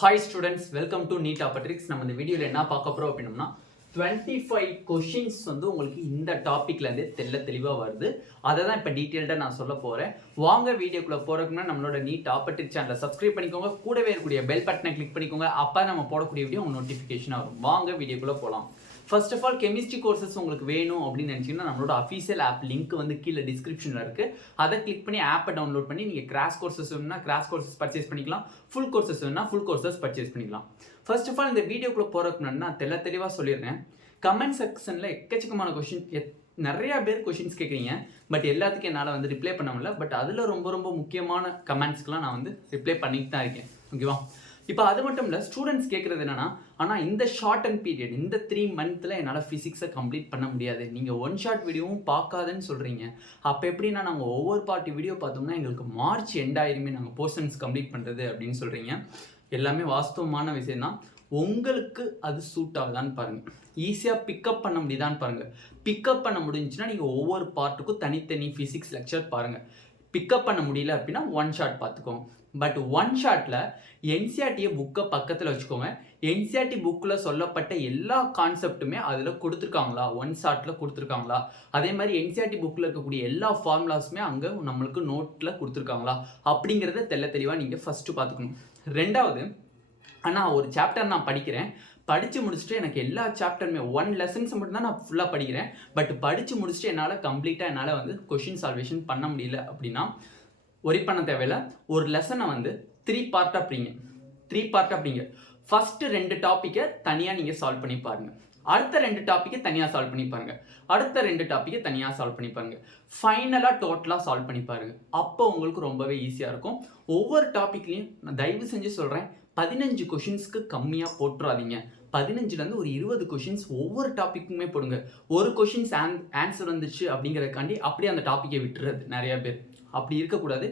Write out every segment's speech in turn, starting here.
Hi students, welcome to NEET Aptrix. நம்ம இந்த வீடியோவில் என்ன பார்க்க போகிறோம் அப்படின்னோம்னா 25 கொஷின்ஸ் வந்து உங்களுக்கு இந்த டாப்பிக்லேருந்தே தெளிவாக வருது. அதை தான் இப்போ டீட்டெயில்டாக நான் சொல்ல போகிறேன். வாங்க வீடியோக்குள்ளே போகிறதுக்குன்னா நம்மளோட நீட் ஆப்பட்ரிக்ஸ் சேனலை சப்ஸ்கிரைப் பண்ணிக்கோங்க, கூடவே இருக்கக்கூடிய பெல் பட்டனை கிளிக் பண்ணிக்கோங்க. அப்போ நம்ம போடக்கூடிய வீடியோ உங்கள் நோட்டிஃபிகேஷனாக வரும். வாங்க வீடியோக்குள்ளே போகலாம். First of all, chemistry courses உங்களுக்கு வேணும் அப்படின்னு நினச்சிங்கன்னா நம்மளோட அஃபீஷியல் ஆப் லிங்க் வந்து கீழே டிஸ்கிரிப்ஷனில் இருக்குது. அதை கிளிக் பண்ணி ஆப்பை டவுன்லோட் பண்ணி நீங்கள் கிராஷ் கோர்சஸ் வேணும்னா கிராஷ் கோர்சஸ் பர்ச்சேஸ் பண்ணிக்கலாம், ஃபுல் கோர்சஸ் வேணும்னா ஃபுல் கோர்சஸ் பர்ச்சேஸ் பண்ணிக்கலாம். ஃபர்ஸ்ட் ஆஃப் ஆல், இந்த வீடியோக்குள்ளே போகிறதுக்கு முன்னாடி நான் தெளிவாக சொல்லிடுறேன். கமெண்ட் செக்ஷனில் எக்கச்சக்கமான கொஷின், நிறையா பேர் கொஷின்ஸ் கேட்குறீங்க. பட் எல்லாத்துக்கும் என்னால் வந்து ரிப்ளை பண்ண முடியல. பட் அதில் ரொம்ப முக்கியமான கமெண்ட்ஸ்க்கெலாம் நான் வந்து ரிப்ளை பண்ணிட்டு தான் இருக்கேன். ஓகேவா? இப்போ அது மட்டும் இல்லை, ஸ்டூடெண்ட்ஸ் கேட்குறது என்னன்னா, ஆனால் இந்த ஷார்ட் அண்ட் பீரியட் இந்த 3 மந்த்தில் என்னால் ஃபிசிக்ஸை கம்ப்ளீட் பண்ண முடியாது, நீங்கள் ஒன் ஷார்ட் வீடியோவும் பார்க்காதுன்னு சொல்கிறீங்க. அப்போ எப்படின்னா நாங்கள் ஒவ்வொரு பார்ட்டி வீடியோ பார்த்தோம்னா எங்களுக்கு மார்ச் எண்ட் ஆயிருமே நாங்கள் போர்ஷன்ஸ் கம்ப்ளீட் பண்ணுறது அப்படின்னு சொல்கிறீங்க. எல்லாமே வாஸ்தவமான விஷயம் தான். உங்களுக்கு அது சூட் ஆகுதான்னு பாருங்கள், ஈஸியாக பிக்கப் பண்ண முடியுதான்னு பாருங்கள். பிக்கப் பண்ண முடிஞ்சுன்னா நீங்கள் ஒவ்வொரு பார்ட்டுக்கும் தனித்தனி ஃபிசிக்ஸ் லெக்சர் பாருங்கள். பிக்கப் பண்ண முடியல அப்படின்னா ஒன் ஷாட் பார்த்துக்கோங்க. பட் ஒன் ஷாட்டில் என்சிஆர்டியை புக்கை பக்கத்தில் வச்சுக்கோங்க. என்சிஆர்டி புக்கில் சொல்லப்பட்ட எல்லா கான்செப்ட்டுமே அதில் கொடுத்துருக்காங்களா, ஒன் ஷாட்டில் கொடுத்துருக்காங்களா, அதே மாதிரி என்சிஆர்டி புக்கில் இருக்கக்கூடிய எல்லா ஃபார்முலாஸுமே அங்கே நம்மளுக்கு நோட்டில் கொடுத்துருக்காங்களா அப்படிங்கிறத தெளிவாக நீங்கள் ஃபஸ்ட்டு பார்த்துக்கணும். ரெண்டாவது, ஆனால் ஒரு சாப்டர் நான் படித்து முடிச்சுட்டு எனக்கு எல்லா சாப்டருமே 1 லெசன்ஸ் மட்டும்தான் நான் ஃபுல்லாக படிக்கிறேன். பட் படித்து முடிச்சுட்டு என்னால் வந்து கொஷின் சால்வேஷன் பண்ண முடியல அப்படின்னா ஒரி பண்ண தேவையில்லை. ஒரு லெசனை வந்து 3 பார்ட்டாக பிரிங்க. ஃபஸ்ட்டு 2 டாப்பிக்கை தனியாக நீங்கள் சால்வ் பண்ணி பாருங்கள். அடுத்த 2 டாப்பிக்கை தனியாக சால்வ் பண்ணி பாருங்கள். அடுத்த 2 டாப்பிக்கை தனியாக சால்வ் பண்ணி பாருங்கள். ஃபைனலாக டோட்டலாக சால்வ் பண்ணி பாருங்கள். அப்போ உங்களுக்கு ரொம்பவே ஈஸியாக இருக்கும். ஒவ்வொரு டாப்பிக்லையும் நான் தயவு செஞ்சு சொல்கிறேன், 15 கொஷின்ஸ்க்கு கம்மியாக போட்டுறாதீங்க. 15லேருந்து ஒரு 20 கொஷின்ஸ் ஒவ்வொரு டாப்பிக்குமே போடுங்க. ஒரு கொஷின்ஸ் ஆன்சர் வந்துச்சு அப்படிங்கிறதுக்காண்டி அப்படியே அந்த டாப்பிக்கை விட்டுறது நிறையா பேர். அப்படி இருக்கக்கூடாது.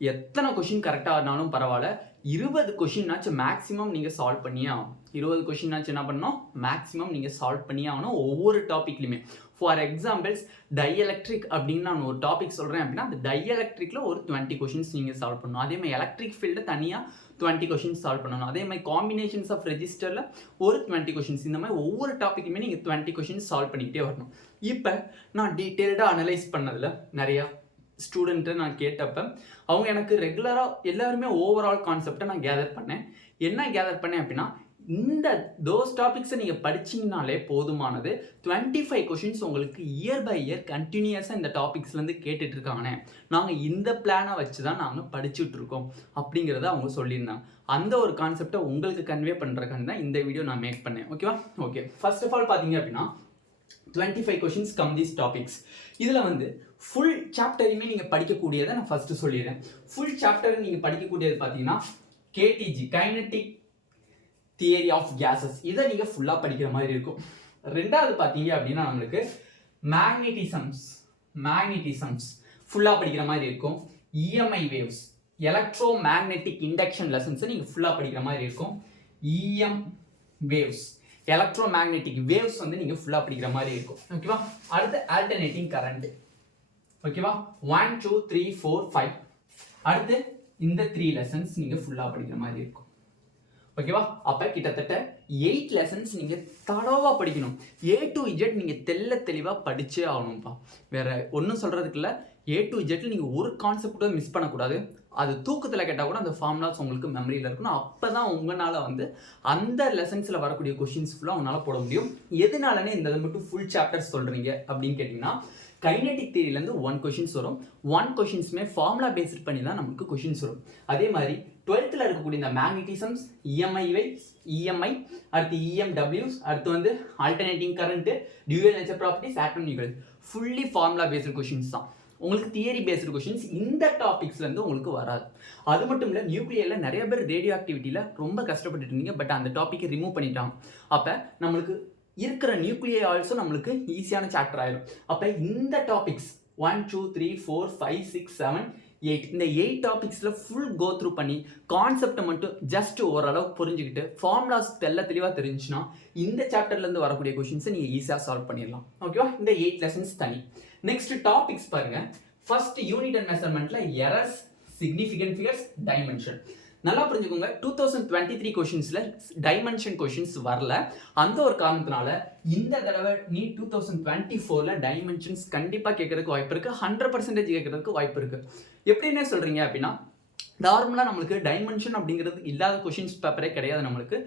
எத்தனை கொஷின் கரெக்டாக இருந்தாலும் பரவாயில்ல, 20 கொஷின்னாச்சும் மேக்ஸிமம் நீங்கள் சால்வ் பண்ணியே ஆகணும். 20 கொஷின்னாச்சும் என்ன பண்ணணும், மேக்ஸிமம் நீங்கள் சால்வ் பண்ணியே ஆகணும் ஒவ்வொரு டாப்பிக்லையுமே. ஃபார் எக்ஸாம்பிள்ஸ், டைஎலக்ட்ரிக் அப்படின்னு நான் ஒரு டாபிக் சொல்கிறேன் அப்படின்னா அந்த டைஎலக்ட்ரிக்கில் ஒரு 20 கொஷின்ஸ் நீங்கள் சால்வ் பண்ணணும். அதே மாதிரி எலக்ட்ரிக் ஃபீல்டு தனியாக 20 கொஷின்ஸ் சால்வ் பண்ணணும். அதே மாதிரி காம்பினேஷன்ஸ் ஆஃப் ரெஜிஸ்டரில் ஒரு 20 கொஷின்ஸ். இந்த மாதிரி ஒவ்வொரு டாப்பிக்குமே நீங்கள் 20 கொஷின்ஸ் சால்வ் பண்ணிக்கிட்டே வரணும். இப்போ நான் டீட்டெயில்டாக அனலைஸ் பண்ணதில் நிறையா ஸ்டூடெண்ட்டை நான் கேட்டப்ப அவங்க எனக்கு ரெகுலராக எல்லாருமே ஓவரால் கான்செப்டை நான் கேதர் பண்ணேன். என்ன கேதர் பண்ணேன் அப்படின்னா, இந்த தோஸ் டாபிக்ஸை நீங்கள் படிச்சிங்கனாலே போதுமானது. 25 கொஷின்ஸ் உங்களுக்கு இயர் பை இயர் கண்டினியூஸாக இந்த டாபிக்ஸ்லேருந்து கேட்டுட்ருக்காங்கண்ணே, நாங்கள் இந்த பிளானை வச்சு தான் நாங்கள் படிச்சுட்ருக்கோம் அப்படிங்கிறத அவங்க சொல்லியிருந்தாங்க. அந்த ஒரு கான்செப்டை உங்களுக்கு கன்வே பண்ணுறக்காண்டி தான் இந்த வீடியோ நான் மேக் பண்ணேன். ஓகேவா? ஓகே, ஃபர்ஸ்ட் ஆஃப் ஆல் பார்த்தீங்க அப்படின்னா 25 கொஷின்ஸ் கம் தீஸ் டாபிக்ஸ். இதில் வந்து ஃபுல் சாப்டரையுமே நீங்கள் படிக்கக்கூடியதை நான் ஃபஸ்ட்டு சொல்லிடுறேன். ஃபுல் சாப்டர் நீங்கள் படிக்கக்கூடியது பார்த்தீங்கன்னா KTG, kinetic theory of gases. இதை நீங்கள் ஃபுல்லாக படிக்கிற மாதிரி இருக்கும். ரெண்டாவது பார்த்தீங்க அப்படின்னா நம்மளுக்கு மேக்னட்டிசம்ஸ் ஃபுல்லாக படிக்கிற மாதிரி இருக்கும். EMI waves, electromagnetic induction லெசன்ஸை நீங்கள் ஃபுல்லாக படிக்கிற மாதிரி இருக்கும். EM waves, electromagnetic waves வந்து நீங்கள் ஃபுல்லாக படிக்கிற மாதிரி இருக்கும். ஓகேவா? அடுத்து ஆல்டர்னேட்டிங் கரண்ட். ஓகேவா? 1 2 3 4 5. அடுத்து இந்த 3 லெசன்ஸ் நீங்கள் ஃபுல்லாக படிக்கிற மாதிரி இருக்கும். ஓகேவா? அப்போ கிட்டத்தட்ட 8 லெசன்ஸ் நீங்கள் தடவாக படிக்கணும். A to Z நீங்கள் தெளிவாக படிச்சே ஆகணும்ப்பா. வேற ஒன்றும் சொல்கிறதுக்கு இல்லை. A to Zல நீங்கள் ஒரு கான்செப்டை மிஸ் பண்ணக்கூடாது. அது தூக்கத்தில் கேட்டால் கூட அந்த ஃபார்முலாஸ் உங்களுக்கு மெமரியில் இருக்கணும். அப்போ தான் உங்களால் வந்து அந்த லெசன்ஸில் வரக்கூடிய கொஷின்ஸ் ஃபுல்லாக உங்களால் போட முடியும். எதனாலனே இந்த மட்டும் ஃபுல் சாப்டர்ஸ் சொல்கிறீங்க அப்படின்னு கேட்டிங்கன்னா, கைனட்டிக் தியரியிலேருந்து 1 கொஷின்ஸ் வரும். 1 கொஷின்ஸுமே ஃபார்முலா பேஸ்ட் பண்ணி தான் நமக்கு கொஷின்ஸ் வரும். அதே மாதிரி 12th இருக்கக்கூடிய இந்த மேக்னட்டிசம்ஸ், இஎம்ஐ, அடுத்து இஎம்டபிள்யூஸ், அடுத்து வந்து alternating current, dual nature properties, atom nucleus, fully formula based questions தான். உங்களுக்கு தியரி பேஸ்டு கொஷின்ஸ் இந்த டாபிக்ஸ்லேருந்து உங்களுக்கு வராது. அது மட்டும் இல்லை, நியூக்ளியரில் நிறைய பேர் ரேடியோ ஆக்டிவிட்டியில் ரொம்ப கஷ்டப்பட்டுட்டு இருந்தீங்க. பட் அந்த டாப்பிக்கை ரிமூவ் பண்ணிட்டாங்க. அப்போ நம்மளுக்கு இருக்கிற நியூக்ளியர் ஆல்சோ நம்மளுக்கு ஈஸியான சாப்டர் ஆயிடும். அப்போ இந்த டாபிக்ஸ் 1 2 3 4 5 6 7 8 இந்த 8 டாபிக்ஸில் ஃபுல் கோ த்ரூ பண்ணி கான்செப்டை மட்டும் ஜஸ்ட் ஓரளவுக்கு புரிஞ்சுக்கிட்டு ஃபார்முலாஸ் தெளிவாக தெரிஞ்சுன்னா இந்த சாப்டர்லேருந்து வரக்கூடிய கொஷின்ஸை நீங்கள் ஈஸியாக சால்வ் பண்ணிடலாம். ஓகேவா? இந்த 8 லெசன்ஸ் தனி. நெக்ஸ்ட் டாபிக்ஸ் பாருங்க. ஃபர்ஸ்ட் யூனிட் அண்ட் மெஷர்மெண்ட்ல எரர்ஸ், சிக்னிஃபிகன்ட் ஃபிகர்ஸ், டைமென்ஷன். நல்லா புரிஞ்சுக்கோங்க, 2023 கொஷின்ஸ்ல டைமென்ஷன் கொஷின்ஸ் வரல. அந்த ஒரு காரணத்தினால இந்த தடவை நீ 2024ல டைமென்ஷன்ஸ் கண்டிப்பா கேட்கறதுக்கு வாய்ப்பு இருக்கு, 100% கேட்கறதுக்கு வாய்ப்பு இருக்கு. எப்படின்னே சொல்றீங்க அப்படின்னா, நார்மலா நம்மளுக்கு டைமென்ஷன் அப்படிங்கிறது இல்லாத கொஷின்ஸ் பேப்பரே கிடையாது, நம்மளுக்கு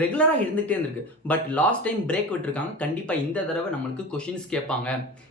ரெகுலராக இருந்துகிட்டே இருந்திருக்கு. பட் லாஸ்ட் டைம் பிரேக் விட்டுருக்காங்க. கண்டிப்பாக இந்த தடவை நம்மளுக்கு கொஷின்ஸ் கேட்பாங்க,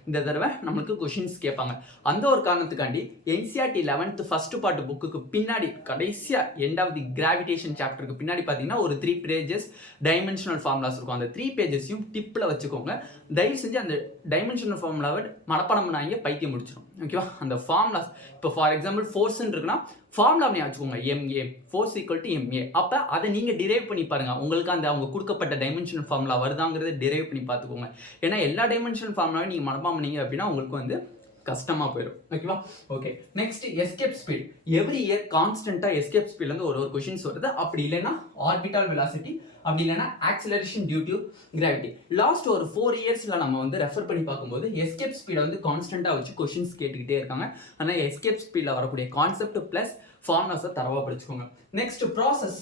இந்த தடவை நம்மளுக்கு கொஷின்ஸ் கேட்பாங்க. அந்த ஒரு காரணத்துக்காண்டி என்சிஆர்டி 11th ஃபர்ஸ்ட் பார்ட் புக்குக்கு பின்னாடி கடைசியாக எண்ட் ஆஃப் தி கிராவிடேஷன் சாப்டருக்கு பின்னாடி பார்த்தீங்கன்னா ஒரு 3 pages டைமென்ஷனல் ஃபார்முலாஸ் இருக்கும். அந்த 3 pagesயும் டிப்பில் வச்சுக்கோங்க. தயவு செஞ்சு அந்த டைமென்ஷனல் ஃபார்முலாவை மனப்பாடம் பண்ணாங்க, பைத்தியம் முடிச்சிடும். ஓகேவா? அந்த ஃபார்முலாஸ் இப்போ ஃபார் எக்ஸாம்பிள் ஃபோர்ஸ்ன்னு இருக்குன்னா ஃபார்முலா வச்சுக்கோங்க, MA force equal to MA. அப்போ அதை நீங்கள் டிரைவ் பண்ணி பாருங்க, உங்களுக்கு அந்த அவங்க கொடுக்கப்பட்ட டைமென்ஷனல் ஃபார்முலா வருதாங்கிறத டிரைவ் பண்ணி பார்த்துக்கோங்க. ஏன்னா எல்லா டைமென்ஷனல் ஃபார்முலாவும் நீங்கள் மனப்பாடம் பண்ணீங்க அப்படின்னா உங்களுக்கு வந்து கஷ்டமா போயிடும். ஓகேவா? Okay, next escape speed. Every year கான்ஸ்டன்டா எஸ்கேப் ஸ்பீட்ல இருந்து ஒரு கொஸ்டின்ஸ் வருது. அப்படி இல்லைன்னா ஆர்பிட்டால் வெலாசிட்டி, அப்படி இல்லைன்னா acceleration due to gravity. Last ஒரு 4 இயர்ஸ்ல நம்ம வந்து ரெஃபர் பண்ணி பார்க்கும்போது எஸ்கேப் ஸ்பீடை வந்து கான்ஸ்டன்டா வச்சு கொஸ்டின்ஸ் கேட்டுக்கிட்டே இருக்காங்க. ஆனால் எஸ்கேப் ஸ்பீட்ல வரக்கூடிய கான்செப்ட் பிளஸ் ஃபார்முலாஸை தரவா படிச்சுக்கோங்க. Next process,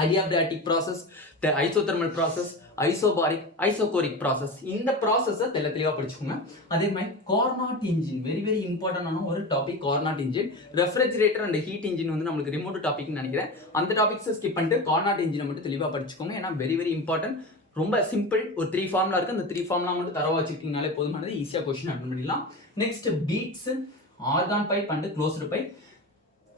adiabatic process, the isothermal process, isobaric, isocoric process. இந்த ப்ராசஸை தெளிவாக படிச்சுக்கோங்க. அதே மாதிரி கார்னாட் இன்ஜின், வெரி வெரி இம்பார்ட்டன்டான ஒரு topic. Carnot engine, refrigerator and heat engine வந்து நம்மளுக்கு ரிமோட் டாபிக்னு நினைக்கிறேன். அந்த டாபிக்ஸை ஸ்கிப் பண்ணிட்டு கார்னாட் இன்ஜினை மட்டும் தெளிவாக படிச்சுக்கோங்க. ஏன்னா வெரி வெரி இம்பார்ட்டன்ட். ரொம்ப சிம்பிள், ஒரு 3 ஃபார்முலா இருக்குது. அந்த 3 ஃபார்முலா மட்டும் தரவா வச்சுக்கிட்டீங்கனாலே போதுமானது, ஈஸியாக கொஸ்டின் அட்டன் பண்ணிடலாம். Next beats, organ pipe and closed pipe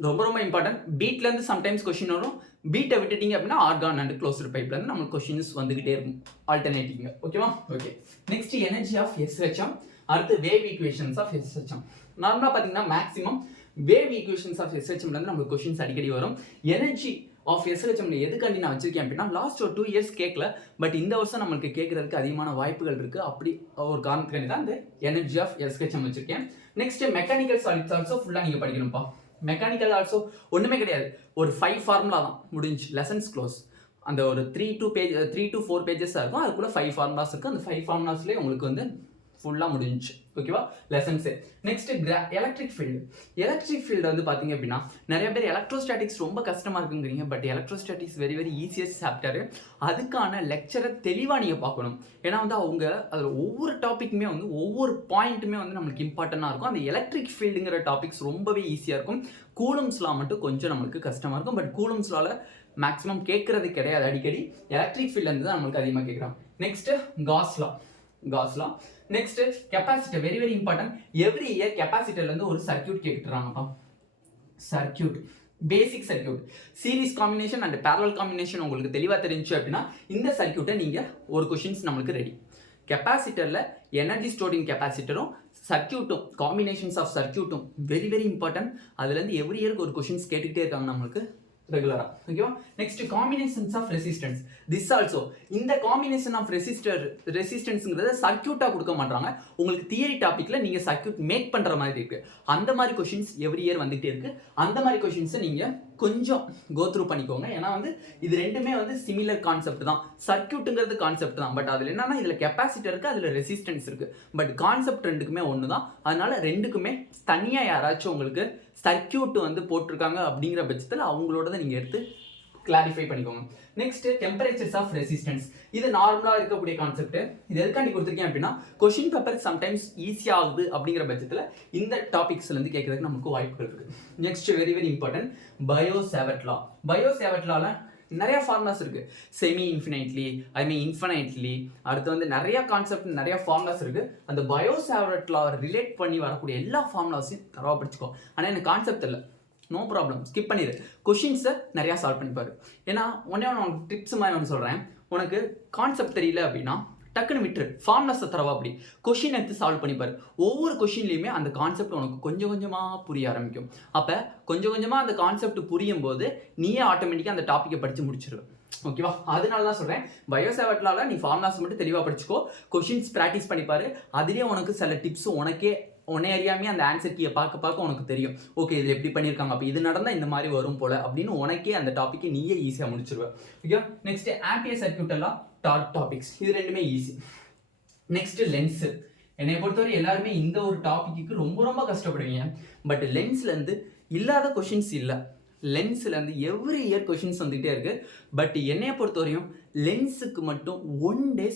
ரொம்ப ரொம்ப இம்பார்ட்டன்ட். பீட்லேருந்து சம்டைம்ஸ் கொஸ்டின் வரும். பீட்டை விட்டுட்டீங்க அப்படின்னா ஆர்கான் அண்ட் க்ளோஸ்டு பைப்லேருந்து நம்மளுக்கு கொஸ்டின்ஸ் வந்துகிட்டே இருக்கும், ஆல்டர்னேட்டிங்க. ஓகேவா? Okay, next energy of SHM, அடுத்து வேவ் ஈக்குவேஷன்ஸ் ஆஃப் SHM. நார்மலாக பார்த்தீங்கன்னா மேக்ஸிமம் வேவ் ஈக்குவேஷன்ஸ் ஆஃப் SHMலேருந்து நம்மளுக்கு கொஸ்டின்ஸ் அடிக்கடி வரும். எனர்ஜி ஆஃப் SHM எதுக்காண்டி நான் வச்சிருக்கேன் அப்படின்னா, லாஸ்ட் ஒரு 2 இயர்ஸ் கேட்கல, பட் இந்த வருஷம் நம்மளுக்கு கேட்கறதுக்கு அதிகமான வாய்ப்புகள் இருக்குது. அப்படி ஒரு காரணத்துக்காண்டி தான் இந்த எனர்ஜி ஆஃப் SHM வச்சிருக்கேன். நெக்ஸ்ட் மெக்கானிக்கல் சாலிட்ஸ் ஆல்சோ ஃபுல்லாக நீங்கள் படிக்கணும்ப்பா. மெக்கானிக்கல் ஆல்சோ ஒன்றுமே கிடையாது, ஒரு 5 ஃபார்முலா தான் முடிஞ்சு, லெசன்ஸ் க்ளோஸ். அந்த ஒரு 3 to 4 பேஜஸாக இருக்கும், அதுக்குள்ள 5 ஃபார்முலாஸ் இருக்குது. அந்த 5 ஃபார்முலாஸ்லேயே உங்களுக்கு வந்து ஃபுல்லாக முடிஞ்சு. ஓகேவா? Lessons. Next electric field. Electric field வந்து பார்த்தீங்க அப்படின்னா நிறைய பேர் எலக்ட்ரோஸ்டாட்டிக்ஸ் ரொம்ப கஷ்டமாக இருக்குங்கிறீங்க. But electrostatics very very easiest chapter. அதுக்கான லெக்சரை தெளிவாக நீங்கள் பார்க்கணும். ஏன்னா வந்து அவங்க அதில் ஒவ்வொரு டாப்பிக்குமே வந்து ஒவ்வொரு பாயிண்ட்டுமே வந்து நம்மளுக்கு இம்பார்ட்டண்டாக இருக்கும். அந்த எலக்ட்ரிக் ஃபீல்டுங்கிற டாபிக்ஸ் ரொம்பவே ஈஸியாக இருக்கும். கூலம்ஸ் லா மட்டும் கொஞ்சம் நம்மளுக்கு கஷ்டமாக இருக்கும். பட் கூலம்ஸ் லால மேக்ஸிமம் கேட்கறது கிடையாது அடிக்கடி. எலக்ட்ரிக் ஃபீல்ட்லேருந்து தான் நம்மளுக்கு அதிகமாக கேட்குறாங்க. Next Gauss law. Next capacitor, very very important. Every year கெப்பாசிட்டர்லேருந்து ஒரு சர்க்கியூட் கேட்டுறாங்கப்பா. Circuit, basic circuit, series combination and parallel combination உங்களுக்கு தெளிவாக தெரிஞ்சு அப்படின்னா இந்த சர்க்கியூட்டை நீங்கள் ஒரு கொஷின்ஸ் நம்மளுக்கு ரெடி. கெப்பாசிட்டரில் எனர்ஜி ஸ்டோரிங் கெப்பாசிட்டரும் சர்க்கியூட்டும், காம்பினேஷன்ஸ் ஆஃப் சர்க்கியூட்டும் வெரி வெரி இம்பார்ட்டன்ட். அதுலேருந்து எவ்ரி இயருக்கு ஒரு கொஷின்ஸ் கேட்டுக்கிட்டே இருக்காங்க நம்மளுக்கு ரெகுலரா. ஓகேவா? Next combinations of resistance. This also, இந்த காம்பினேஷன் ஆஃப் ரெசிஸ்டன்ஸ்ங்கிறத சர்க்கியூட்டாக கொடுக்க மாட்டாங்க. உங்களுக்கு தியரி டாப்பிக்கில் நீங்கள் சர்க்கியூட் மேக் பண்ணுற மாதிரி இருக்குது. அந்த மாதிரி கொஷின்ஸ் எவ்ரி இயர் வந்துகிட்டே இருக்குது. அந்த மாதிரி கொஷின்ஸை நீங்கள் கொஞ்சம் கோத்ரூ பண்ணிக்கோங்க. ஏன்னா வந்து இது ரெண்டுமே வந்து சிமிலர் கான்செப்ட் தான். சர்க்கியூட்டுங்கிறது கான்செப்ட் தான், பட் அதில் என்னன்னா இதில் கெப்பாசிட்டர் இருக்குது, அதில் ரெசிஸ்டன்ஸ் இருக்குது. பட் கான்செப்ட் ரெண்டுக்குமே ஒன்று தான். அதனால ரெண்டுக்குமே தனியாக யாராச்சும் உங்களுக்கு சர்க்கியூட் வந்து போட்டிருக்காங்க அப்படிங்கிற பட்சத்தில் அவங்களோட நீங்கள் எடுத்து கிளாரிஃபை பண்ணிக்கோங்க. Next temperatures of resistance. இது நார்மலாக இருக்கக்கூடிய கான்செப்ட். இது எதுக்காண்டி கொடுத்துருக்கேன் அப்படின்னா கொஷின் பேப்பர் சம்டைம்ஸ் ஈஸியாக ஆகுது அப்படிங்கிற பட்சத்தில் இந்த டாபிக்ஸ்லேருந்து கேட்கறதுக்கு நமக்கு வாய்ப்புகள் இருக்குது. நெக்ஸ்ட் வெரி வெரி இம்பார்ட்டன்ட், பயோசேவர்ட் லா. பயோசேவர்ட் லால நிறைய ஃபார்முலாஸ் இருக்கு. செமி இன்ஃபினைட்லி, இன்ஃபினைட்லி, அடுத்து வந்து நிறைய கான்செப்ட், நிறைய ஃபார்முலாஸ் இருக்கு. அந்த பயோசேவர்ட் லா ரிலேட் பண்ணி வரக்கூடிய எல்லா ஃபார்முலாஸையும் தரவா படிச்சுக்கோ. ஆனால் எனக்கு கான்செப்ட் இல்லை, நோ ப்ராப்ளம், ஸ்கிப் பண்ணிடு. கொஷின்ஸை நிறையா சால்வ் பண்ணிப்பாரு. ஏன்னா ஒன்றே உனக்கு டிப்ஸ் மாதிரி ஒன்று சொல்கிறேன். உனக்கு கான்செப்ட் தெரியல அப்படின்னா டக்குன்னு விட்டுரு, ஃபார்முலாஸை தரவா அப்படி கொஷின் எடுத்து சால்வ் பண்ணிப்பாரு. ஒவ்வொரு கொஷின்லையுமே அந்த கான்செப்ட் உனக்கு கொஞ்சம் கொஞ்சமாக புரிய ஆரம்பிக்கும். அப்போ கொஞ்சம் கொஞ்சமாக அந்த கான்செப்ட் புரியும் போது நீயே ஆட்டோமேட்டிக்காக அந்த டாப்பிக்கை படித்து முடிச்சிருவேன். ஓகேவா? அதனால தான் சொல்கிறேன், பயோசேவர்ட் லால நீ ஃபார்முலாஸ் மட்டும் தெளிவாக படிச்சுக்கோ, கொஷின்ஸ் ப்ராக்டிஸ் பண்ணிப்பாரு. அதுலேயே உனக்கு சில டிப்ஸ் உன்னே அறியாமே அந்த ஆன்சர் கீயை பார்க்க உனக்கு தெரியும். ஓகே, இதில் எப்படி பண்ணியிருக்காங்க, அப்போ இது நடந்தால் இந்த மாதிரி வரும் போல அப்படின்னு உனக்கே அந்த டாப்பிக்கை நீயே ஈஸியாக முடிச்சிருவேன். ஓகே, நெக்ஸ்ட் ஆம்பியர் சர்க்யூட் எல்லாம் டாபிக்ஸ், இது ரெண்டுமே ஈஸி. Next lens. என்னை பொறுத்தவரை எல்லாருமே இந்த ஒரு டாபிக்கு ரொம்ப ரொம்ப கஷ்டப்படுவீங்க. பட் லென்ஸ்லேருந்து இல்லாத கொஷின்ஸ் இல்லை. லென்ஸ்லேருந்து எவ்ரி இயர் கொஷின்ஸ் வந்துகிட்டே இருக்குது. பட் என்னையை பொறுத்தவரையும் லென்ஸுக்கு மட்டும் 1 day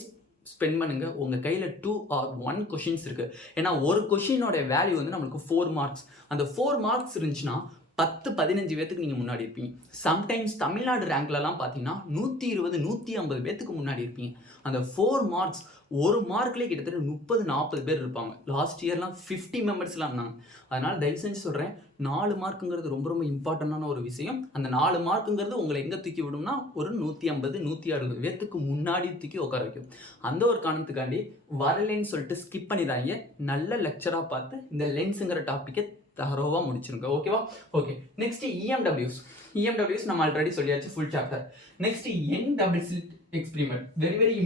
ஸ்பெண்ட் பண்ணுங்க. உங்கள் கையில் 2 or 1 கொஷின்ஸ் இருக்குது. ஏன்னா ஒரு கொஷினோட வேல்யூ வந்து நம்மளுக்கு 4 மார்க்ஸ். அந்த 4 மார்க்ஸ் இருந்துச்சுன்னா 10-15 பேத்துக்கு நீங்கள் முன்னாடி இருப்பீங்க. சம்டைம்ஸ் தமிழ்நாடு ரேங்க்லலாம் பார்த்தீங்கன்னா 120 150 பேத்துக்கு முன்னாடி இருப்பீங்க. அந்த 4 மார்க்ஸ் ஒரு மார்க்லேயே கிட்டத்தட்ட 30-40 பேர் இருப்பாங்க. லாஸ்ட் இயர்லாம் 50 மெம்பர்ஸ்லாம் இருந்தாங்க. அதனால் தயவு செஞ்சு சொல்கிறேன், 4 மார்க்குங்கிறது ரொம்ப ரொம்ப இம்பார்ட்டண்டான ஒரு விஷயம். அந்த 4 மார்க்குங்கிறது உங்களை எங்கே தூக்கி விடும்னா ஒரு 150-160 பேத்துக்கு முன்னாடி தூக்கி உட்கார வைக்கும். அந்த ஒரு காரணத்துக்காண்டி வரலைன்னு சொல்லிட்டு ஸ்கிப் பண்ணிடாங்க. நல்ல லெக்சராக பார்த்து இந்த லென்ஸுங்கிற டாப்பிக்கை தரோவாக முடிச்சிருங்க. ஓகேவா? ஓகே, நெக்ஸ்ட் இஎம்டபிள்யூஸ் நம்ம ஆல்ரெடி சொல்லியாச்சு full chapter. Next young double slit experiment. Very very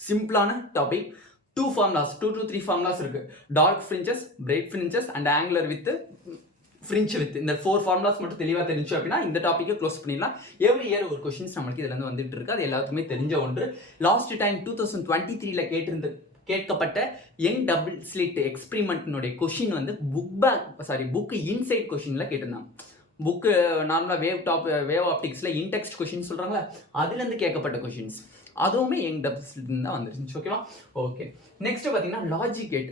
சிம்பிளான டாபிக். 2 to 3 ஃபார்முலாஸ் இருக்கு. Dark fringes, bright fringes and angular with fringe with. இந்த 4 ஃபார்முலாஸ் மட்டும் தெளிவாக தெரிஞ்சு அப்படின்னா இந்த டாப்பிக்கை க்ளோஸ் பண்ணிடலாம். எவ்ரி இயர் ஒரு கொஸ்டின்ஸ் நம்மளுக்கு இதுல இருந்து வந்துட்டு இருக்கு. அது எல்லாத்துக்குமே தெரிஞ்ச ஒன்று. லாஸ்ட் டைம் 2023ல கேட்கப்பட்ட யங் டபுள் ஸ்லிட் எக்ஸ்பெரிமெண்ட்னுடைய கொஷின் வந்து புக் இன்சைட் கொஷின்ல கேட்டிருந்தாங்க. புக்கு நார்மலாக வேவ் ஆப்டிக்ஸில் இன்டெக்ஸ்ட் கொஷின் சொல்கிறாங்களா, அதுலேருந்து கேட்கப்பட்ட கொஷின்ஸ் அதுவுமே யங் டபுள் ஸ்லிட் தான் வந்துருந்துச்சு. ஓகேவா? ஓகே, நெக்ஸ்ட் பார்த்தீங்கன்னா logic gate.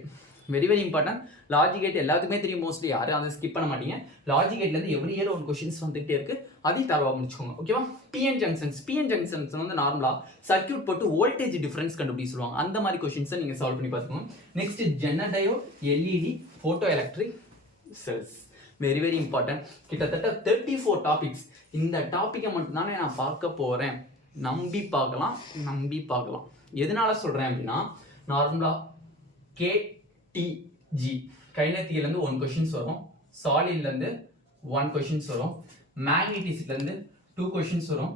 Very very important. Logic gate எல்லாத்துக்குமே தெரியும், மோஸ்ட்லி யாரும் அதை ஸ்கிப் பண்ண மாட்டீங்க. லாஜிக் கேட்லேருந்து எவ்ரி இயர் ஒரு கொஷின்ஸ் வந்துகிட்டே இருக்கு. அதையும் தரவா முடிச்சுக்கோங்க. ஓகேவா? பிஎன் ஜங்ஷன்ஸ் வந்து நார்மலாக சர்க்யூட் போட்டு வோல்டேஜ் டிஃபரன்ஸ் கண்டுபிடிச்சு சொல்லுவாங்க. அந்த மாதிரி கொஷின்ஸை நீங்கள் சால்வ் பண்ணி பார்த்துக்கோங்க. Next Zener diode, LED, photo electric cells. Very very important. கிட்டத்தட்ட 34 டாபிக்ஸ். இந்த டாப்பிக்கை மட்டும்தானே நான் பார்க்க போகிறேன். நம்பி பார்க்கலாம். எதனால சொல்கிறேன் அப்படின்னா, நார்மலாக கேடிஜி கைனத்திலேருந்து 1 கொஷின்ஸ் வரும், சாலிட்லேருந்து 1 கொஷின்ஸ் வரும், மேக்னெட்டிக்ஸ்லேருந்து 2 கொஷின்ஸ் வரும்,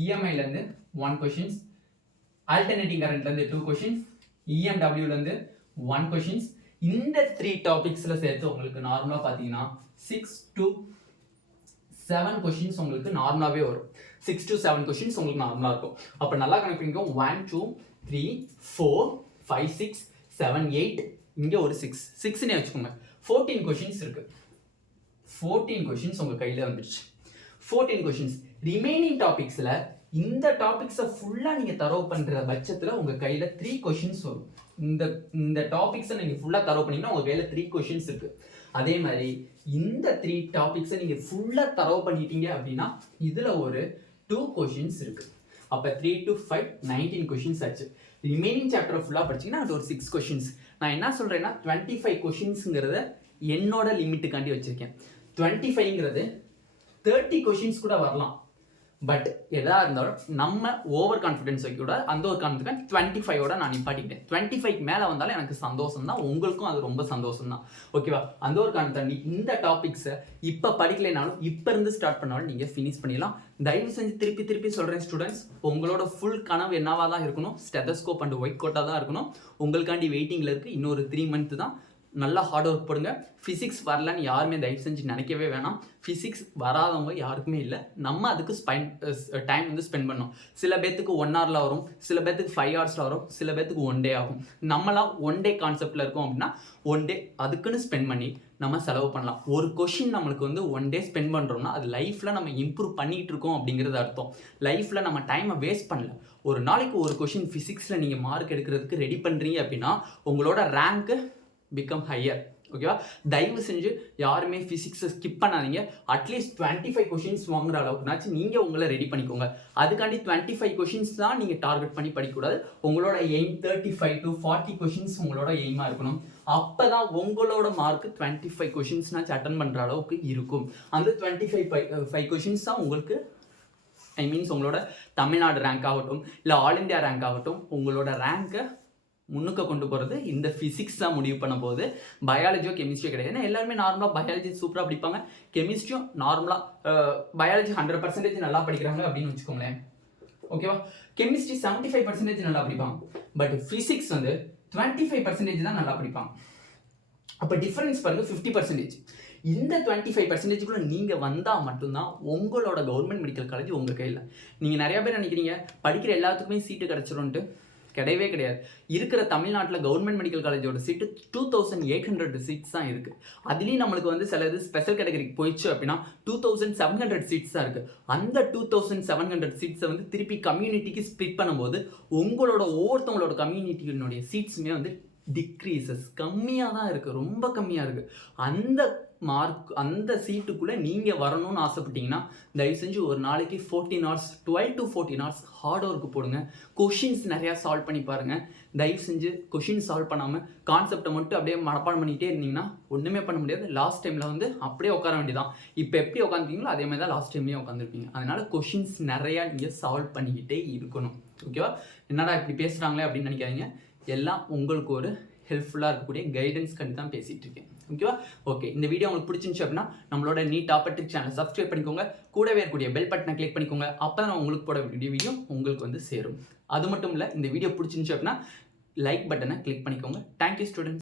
இஎம்ஐலேருந்து 1 கொஷின்ஸ், ஆல்டர்னேட்டிங் கரண்ட்லேருந்து 2 கொஷின்ஸ், இஎம்டபிள்யூலேருந்து 1 கொஷின்ஸ். இந்த 3 டாபிக்ஸில் சேர்த்து உங்களுக்கு நார்மலாக பார்த்தீங்கன்னா 6 to 7 கொஷின்ஸ் உங்களுக்கு நார்மலாகவே வரும். 6 to 7 கொஷின்ஸ் உங்களுக்கு நார்மலாக இருக்கும். அப்போ நல்லா கணக்கு பண்ணிக்கோ. 1 2 3 4 5 6 7 8, இங்கே ஒரு 6னே வச்சுக்கோங்க. 14 கொஷின்ஸ் இருக்கு. 14 கொஷின்ஸ் உங்கள் கையில் வந்துடுச்சு. 14 கொஷின்ஸ். ரிமைனிங் டாபிக்ஸில் இந்த டாபிக்ஸை ஃபுல்லாக நீங்கள் தரவு பண்ணுற பட்சத்தில் உங்கள் கையில் 3 கொஷின்ஸ் வரும். இந்த டாபிக்ஸை நீங்கள் ஃபுல்லாக தரவு பண்ணிங்கன்னா உங்கள் கையில் 3 கொஷின்ஸ் இருக்குது. அதே மாதிரி இந்த 3 டாபிக்ஸை நீங்கள் ஃபுல்லாக தரவு பண்ணிட்டீங்க அப்படின்னா இதில் ஒரு 2 கொஷின்ஸ் இருக்குது. அப்போ 3 to 5 19 கொஷின்ஸ் ஆச்சு. ரிமைனிங் சாப்டர் ஃபுல்லாக படிச்சிங்கன்னா அது ஒரு 6 கொஷின்ஸ். நான் என்ன சொல்கிறேன்னா 25 கொஷின்ஸுங்கிறத என்னோட லிமிட்டுக்காண்டி வச்சுருக்கேன். 25ங்கிறது 30 கொஷின்ஸ் கூட வரலாம். பட் எதாக இருந்தாலும் நம்ம ஓவர் கான்ஃபிடென்ஸ் வைக்கூடாது. அந்த ஒரு காரணத்துக்கு 25ஓட நான் நிப்பாட்டிக்கிட்டேன். 25க்கு மேலே வந்தாலும் எனக்கு சந்தோஷம் தான், உங்களுக்கும் அது ரொம்ப சந்தோஷம் தான். ஓகேவா? அந்த ஒரு காரணத்தாண்டி இந்த டாபிக்ஸை இப்போ படிக்கலைனாலும் இப்போ இருந்து ஸ்டார்ட் பண்ணாலும் நீங்கள் ஃபினிஷ் பண்ணிடலாம். தயவு செஞ்சு திருப்பி சொல்கிறேன் ஸ்டூடெண்ட்ஸ், உங்களோட ஃபுல் கனவு என்னவாக தான் இருக்கணும்? ஸ்டெதஸ்கோப் அண்ட் ஒயிட் கோட்டாக தான் இருக்கணும். உங்களுக்காண்டி வெயிட்டிங்கில் இருக்குது. இன்னொரு 3 months தான். நல்லா ஹார்ட் ஒர்க் போடுங்க. ஃபிசிக்ஸ் வரலன்னு யாருமே தயவு செஞ்சு நினைக்கவே வேணாம். ஃபிசிக்ஸ் வராதவங்க யாருக்குமே இல்லை. நம்ம அதுக்கு டைம் வந்து ஸ்பெண்ட் பண்ணோம். சில பேத்துக்கு 1 hourல வரும், சில பேத்துக்கு 5 hours வரும், சில பேத்துக்கு 1 day ஆகும். நம்மளாம் 1 day கான்செப்டில் இருக்கோம் அப்படின்னா 1 day அதுக்குன்னு ஸ்பெண்ட் பண்ணி நம்ம செலவு பண்ணலாம். ஒரு கொஷின் நம்மளுக்கு வந்து 1 day ஸ்பெண்ட் பண்ணுறோம்னா அது லைஃப்பில் நம்ம இம்ப்ரூவ் பண்ணிகிட்டு இருக்கோம் அப்படிங்கிறது அர்த்தம். லைஃப்பில் நம்ம டைமை வேஸ்ட் பண்ணல. ஒரு நாளைக்கு ஒரு கொஷின் ஃபிசிக்ஸில் நீங்கள் மார்க் எடுக்கிறதுக்கு ரெடி பண்ணுறீங்க அப்படின்னா உங்களோட ரேங்க்கு பிகம் ஹையர். ஓகேவா? தயவு செஞ்சு யாருமே ஃபிசிக்ஸை ஸ்கிப் பண்ணாதீங்க. அட்லீஸ்ட் 25 கொஷின்ஸ் வாங்குற அளவுக்குனாச்சும் நீங்கள் உங்களை ரெடி பண்ணிக்கோங்க. அதுக்காண்டி 25 கொஷின்ஸ் தான் நீங்கள் டார்கெட் பண்ணி படிக்கக்கூடாது. உங்களோட எய்ம் 35 to 40 கொஷின்ஸ் உங்களோட எய்மாக இருக்கணும். அப்போ தான் உங்களோட மார்க் 25 கொஷின்ஸ்னாச்சும் அட்டன் பண்ணுற அளவுக்கு இருக்கும். அந்த 25 கொஷின்ஸ் தான் உங்களுக்கு உங்களோட தமிழ்நாடு ரேங்க் ஆகட்டும் இல்லை ஆல் இந்தியா ரேங்க் ஆகட்டும் உங்களோட ரேங்கை முன்னுக்க கொண்டு போகிறது இந்த ஃபிசிக்ஸ் தான் முடிவு பண்ண போகுது. பயாலஜியோ கெமிஸ்ட்ரியோ கிடையாது. ஏன்னா எல்லாருமே நார்மலாக பயாலஜி சூப்பராக படிப்பாங்க, கெமிஸ்ட்ரியும் நார்மலாக பயாலஜி 100% நல்லா படிக்கிறாங்க அப்படின்னு வச்சுக்கோங்களேன். ஓகேவா? கெமிஸ்ட்ரி 75% நல்லா படிப்பாங்க. பட் ஃபிசிக்ஸ் வந்து 25% தான் நல்லா படிப்பாங்க. அப்போ டிஃபரன்ஸ் பாருங்கள் 50%. இந்த 25%க்குள்ளே நீங்கள் வந்தால் மட்டும்தான் உங்களோட கவர்மெண்ட் மெடிக்கல் காலேஜ் உங்கள் கையில். நீங்கள் நிறையா பேர் நினைக்கிறீங்க படிக்கிற எல்லாத்துக்குமே சீட்டு கிடச்சிரும்ன்ட்டு. கிடையவே கிடையாது. இருக்கிற தமிழ்நாட்டில் கவர்மெண்ட் மெடிக்கல் காலேஜோட சீட்டு 2800 சீட்ஸ் தான் இருக்குது. அதுலேயும் நம்மளுக்கு வந்து சில இது ஸ்பெஷல் கேட்டகரிக்கு போயிடுச்சு அப்படின்னா 2700 சீட்ஸ் தான் இருக்குது. அந்த 2700 சீட்ஸை வந்து திருப்பி கம்யூனிட்டிக்கு ஸ்ப்ளிட் பண்ணும்போது உங்களோட ஒவ்வொருத்தவங்களோட கம்யூனிட்டியினுடைய சீட்ஸுமே வந்து டிக்ரீசஸ் கம்மியாக தான் இருக்குது, ரொம்ப கம்மியாக இருக்குது. அந்த மார்க் அந்த சீட்டுக்குள்ளே நீங்கள் வரணும்னு ஆசைப்பட்டீங்கன்னா தயவு செஞ்சு ஒரு நாளைக்கு 14 hours 12 to 14 hours hard work போடுங்க. கொஷின்ஸ் நிறையா சால்வ் பண்ணி பாருங்கள். தயவு செஞ்சு கொஷின் சால்வ் பண்ணாமல் கான்செப்டை மட்டும் அப்படியே மனப்பாடம் பண்ணிகிட்டே இருந்தீங்கன்னா ஒன்றுமே பண்ண முடியாது. லாஸ்ட் டைமில் வந்து அப்படியே உட்கார வேண்டியதான். இப்போ எப்படி உட்காந்துருக்கீங்களோ அதே மாதிரி தான் லாஸ்ட் டைம்லேயும் உட்காந்துருப்பீங்க. அதனால் கொஷின்ஸ் நிறையா நீங்கள் சால்வ் பண்ணிக்கிட்டே இருக்கணும். ஓகேவா? என்னடா இப்படி பேசுகிறாங்களே அப்படின்னு நினைக்காதீங்க. எல்லாம் உங்களுக்கு ஒரு ஹெல்ப்ஃபுல்லாக இருக்கக்கூடிய கைடன்ஸ் கண்டு தான் பேசிகிட்டு இருக்கேன். ஓகேவா? ஓகே, இந்த வீடியோ உங்களுக்கு பிடிச்சிருந்துச்சு அப்படின்னா நம்மளோட நீட் டாப்பர்ட்ரிக் சேனல் சப்ஸ்கிரைப் பண்ணிக்கோங்க. கூடவே இருக்கக்கூடிய பெல் பட்டனை கிளிக் பண்ணிக்கோங்க. அப்போ தான் உங்களுக்கு போட வேண்டிய வீடியோ உங்களுக்கு வந்து சேரும். அது மட்டும் இல்லை, இந்த வீடியோ பிடிச்சிருந்துச்சு அப்படின்னா லைக் பட்டனை கிளிக் பண்ணிக்கோங்க. Thank you students.